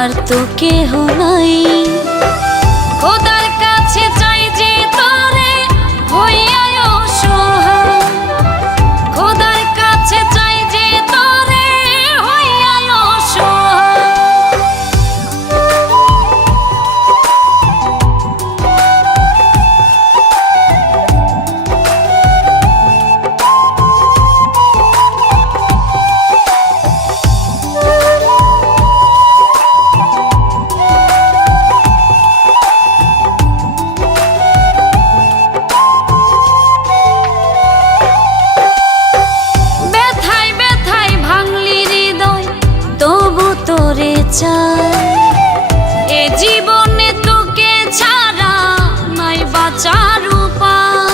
আর তো কেহ নাই। খোদার কাছে চাই যে তোরে হইয়া অসহায়, খোদার কাছে চাই যে তোরে হইয়া অসহায়। তোরে চাই এ জীবনে তোকে ছাড়া নাই বাঁচার উপায়।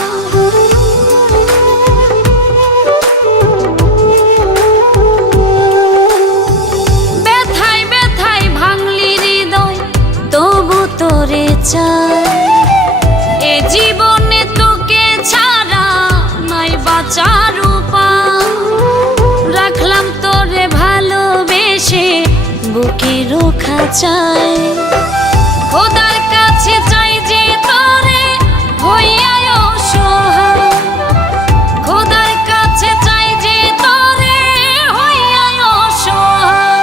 ব্যথায় ব্যথায় ভাঙলি হৃদয় তবু তোরে চাই এ জীবনে তোকে ছাড়া নাই বাঁচার উপায়। রাখলাম তোরে ভালোবেসে বুকের খাঁচায়, খোদার কাছে চাই যে তোরে হইয়া অসহায়, খোদার কাছে চাই যে তোরে হইয়া অসহায়।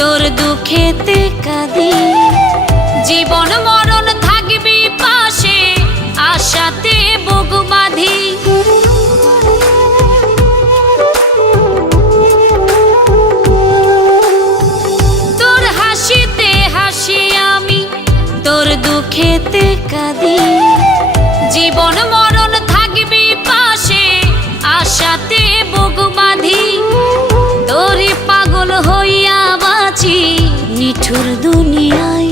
তোর দুঃখেতে কাঁদি, জীবন মরণ থাকবি পাশে আশাতে বুক বাঁধি। তোর হাসিতে হাসি আমি, তোর দুঃখেতে কাঁদি, জীবন মরণ থাকবি পাশে আশাতে বুক বাঁধি। তোরে পাগল হইয়া বাঁচি নিঠুর দুনিয়ায়।